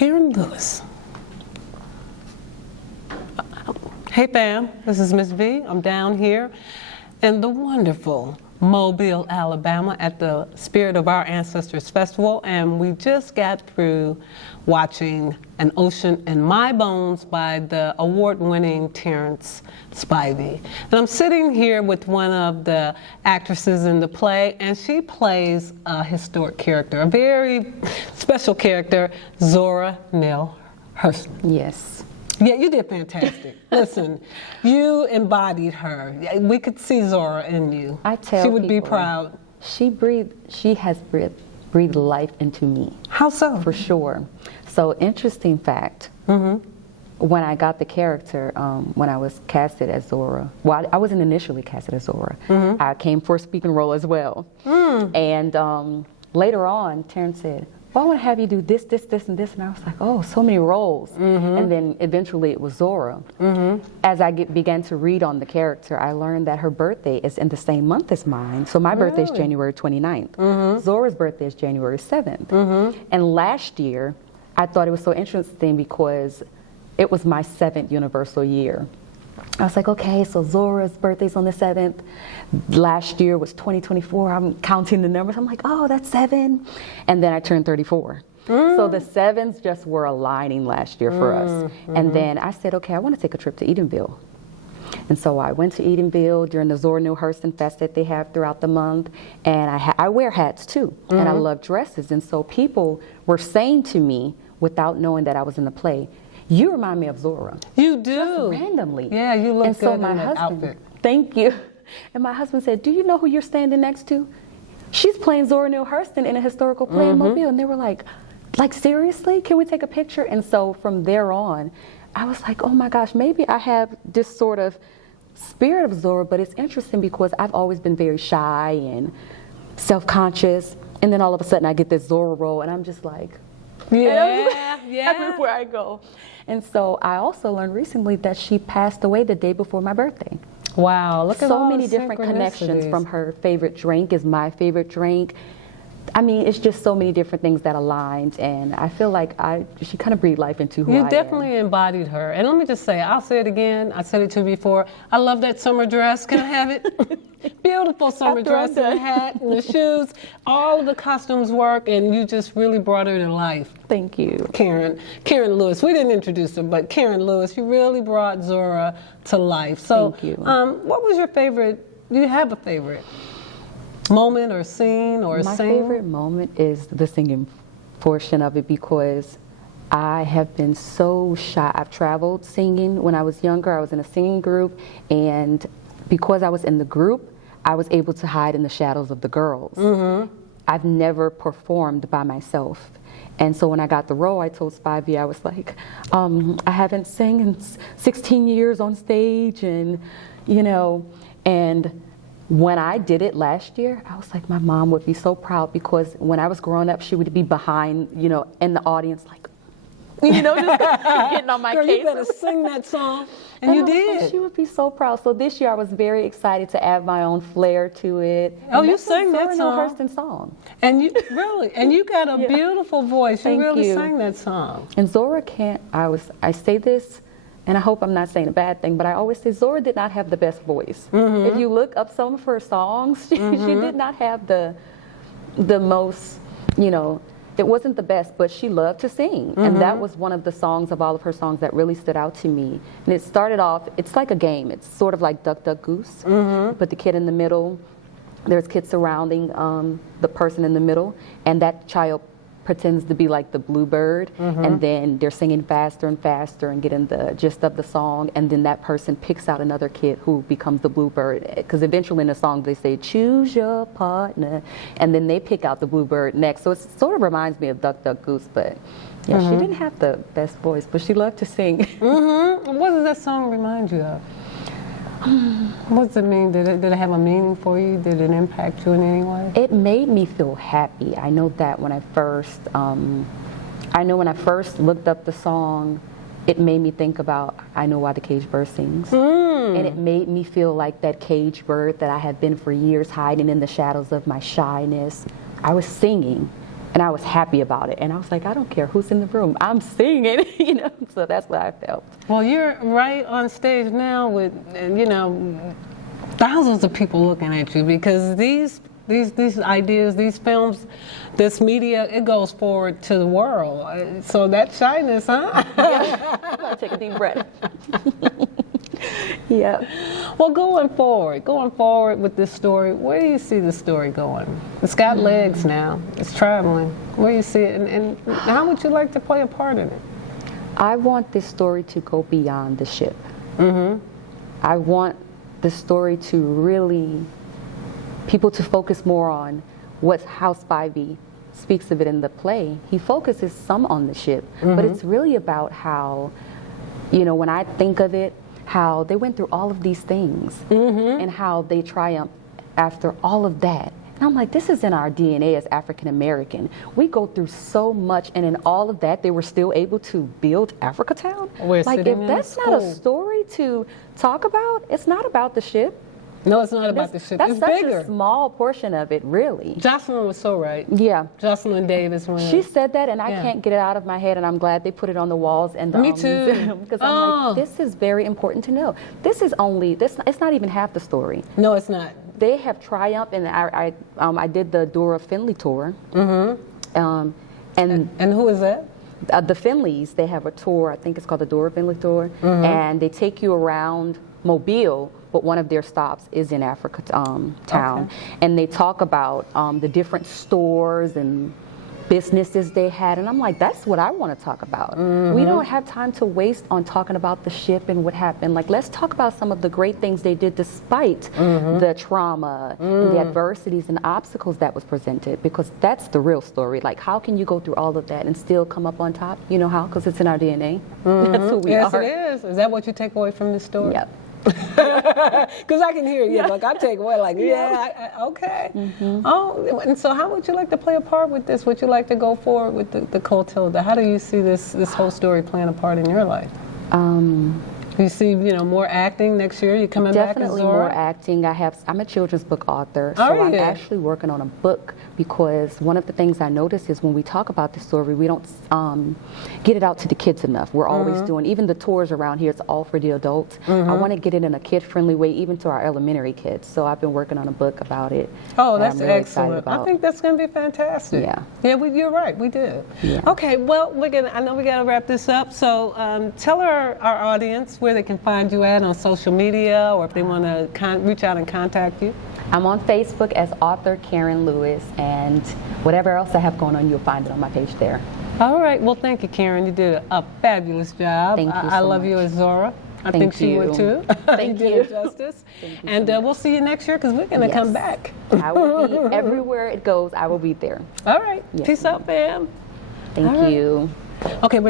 Karen Lewis. Hey fam, this is Miss V. I'm down here in the wonderful Mobile, Alabama at the Spirit of Our Ancestors Festival, and we just got through watching An Ocean in My Bones by the award-winning Terrence Spivey. And I'm sitting here with one of the actresses in the play, and she plays a historic character, a very special character, Zora Neale Hurston. Yes. Yeah, you did fantastic. Listen, you embodied her. We could see Zora in you. I tell she would people, be proud. She has breathed life into me. How so? For sure. So, interesting fact. When I got the character, when I was casted as Zora, well, I wasn't initially casted as Zora. I came for a speaking role as well. And later on, Terrence said, well, I want to have you do this, this, this, and this. And I was like, oh, so many roles. And then eventually it was Zora. As I began to read on the character, I learned that her birthday is in the same month as mine. So my birthday is January 29th. Zora's birthday is January 7th. And last year, I thought it was so interesting because it was my 7th universal year. I was like, okay, so Zora's birthday's on the 7th. Last year was 2024. I'm counting the numbers. I'm like, oh, that's 7. And then I turned 34. So the 7s just were aligning last year for us. And then I said, okay, I want to take a trip to Edenville. And so I went to Edenville during the Zora Neale Hurston Fest that they have throughout the month. And I wear hats too. And I love dresses. And so people were saying to me, without knowing that I was in the play, you remind me of Zora. You do. Just randomly. Yeah, you look and so good my in that husband, outfit. Thank you. And my husband said, do you know who you're standing next to? She's playing Zora Neale Hurston in a historical play in Mobile. And they were like, seriously? Can we take a picture? And so from there on, I was like, oh my gosh, maybe I have this sort of spirit of Zora, but it's interesting because I've always been very shy and self-conscious. And then all of a sudden I get this Zora role and I'm just like, yeah. everywhere I go. And so I also learned recently that she passed away the day before my birthday. Wow, look at all so many the different connections. synchronicities. From her favorite drink is my favorite drink. I mean, it's just so many different things that aligned, and I feel like she kind of breathed life into who I am. You definitely embodied her. And let me just say, I'll say it again, I said it to you before, I love that summer dress. Can I have it? Beautiful summer dress and the hat and the shoes. All of the costumes work, and you just really brought her to life. Thank you. Karen Lewis. We didn't introduce her, but Karen Lewis, you really brought Zora to life. So, thank you. What was your favorite, do you have a favorite moment or scene or My scene? favorite moment is the singing portion of it because I have been so shy. I've traveled singing. When I was younger, I was in a singing group, and because I was in the group, I was able to hide in the shadows of the girls. I've never performed by myself. And so when I got the role, I told Spivey, I was like, I haven't sang in 16 years on stage, and, and when I did it last year, I was like, my mom would be so proud because when I was growing up, she would be behind, in the audience, like, just getting on my Girl, case. you better sing that song. And you did. She would be so proud. So this year I was very excited to add my own flair to it. Oh, you sang that song. song. Zora Neale Hurston song. And you really, and you got a beautiful voice. Thank you really you. sang that song. And Zora can't, I say this, and I hope I'm not saying a bad thing, but I always say Zora did not have the best voice. If you look up some of her songs, she did not have the most, it wasn't the best, but she loved to sing. And that was one of the songs of all of her songs that really stood out to me. And it started off, it's like a game. It's sort of like Duck, Duck, Goose. You put the kid in the middle. There's kids surrounding the person in the middle. And that child pretends to be like the bluebird. And then they're singing faster and faster and getting the gist of the song. And then that person picks out another kid who becomes the bluebird. Because eventually in the song they say, choose your partner. And then they pick out the bluebird next. So it sort of reminds me of Duck, Duck, Goose. But yeah, she didn't have the best voice, but she loved to sing. What does that song remind you of? What does it mean? Did it have a meaning for you? Did it impact you in any way? It made me feel happy. I know that when I first, looked up the song, it made me think about I Know Why the Caged Bird Sings. And it made me feel like that caged bird that I had been for years hiding in the shadows of my shyness. I was singing, And I was happy about it. And I was like, I don't care who's in the room. I'm singing, you know. So that's what I felt. Well, you're right on stage now with, you know, thousands of people looking at you, because these ideas, these films, this media, it goes forward to the world. So that shyness, huh? Yeah. I'm gonna take a deep breath. Yeah. Well, going forward with this story, where do you see the story going? It's got legs now. It's traveling. Where do you see it, and how would you like to play a part in it? I want this story to go beyond the ship. Mm-hmm. I want the story to really, people to focus more on how Spivey speaks of it in the play. He focuses some on the ship, but it's really about how, you know, when I think of it, how they went through all of these things and how they triumphed after all of that. And I'm like, this is in our DNA as African American. We go through so much, and in all of that, they were still able to build Africatown. We're like, sitting if in that's school. not a story to talk about, it's not about the ship. No, it's not about the ship. That's It's such bigger. a small portion of it, really. Jocelyn was so right. Yeah. Jocelyn Davis. She said that, and I can't get it out of my head, and I'm glad they put it on the walls and the Me too. museum, because I'm like, this is very important to know. This is only, it's not even half the story. No, it's not. They have triumphed, and I did the Dora Finley tour. And who is that? The Finleys, they have a tour, I think it's called the Dora Finley tour, and they take you around Mobile, but one of their stops is in Africa town. And they talk about the different stores and businesses they had, and I'm like, that's what I want to talk about. We don't have time to waste on talking about the ship and what happened. Like, let's talk about some of the great things they did despite the trauma and the adversities and obstacles that was presented, because that's the real story. Like, how can you go through all of that and still come up on top? You know how? Because it's in our DNA. That's who we yes, are. Yes, it is. Is that what you take away from this story? Yep. Because I can hear you. Like, I take away, like, okay. Oh, and so how would you like to play a part with this? Would you like to go forward with the Clotilda? How do you see this whole story playing a part in your life? Do you see, more acting next year? You coming back as Definitely Zora? more acting. I'm a children's book author, so I'm actually working on a book, because one of the things I notice is when we talk about the story, we don't get it out to the kids enough. We're always doing, even the tours around here, it's all for the adults. I want to get it in a kid-friendly way, even to our elementary kids. So I've been working on a book about it. Oh, that's I'm really excellent. excited I think that's going to be fantastic. Yeah. Yeah, you're right. We did. Yeah. Okay, well, I know we got to wrap this up. So tell our audience where they can find you at on social media, or if they want to reach out and contact you. I'm on Facebook as author Karen Lewis, and whatever else I have going on, you'll find it on my page there. All right. Well, thank you, Karen. You did a fabulous job. Thank you so I love much. you as Zora. I Thank think she you. would too. Thank you. you. Did it justice. Thank you And so much. we'll see you next year, because we're going to come back. I will be everywhere it goes. I will be there. All right. Yes, Peace out, fam. Thank you. Okay.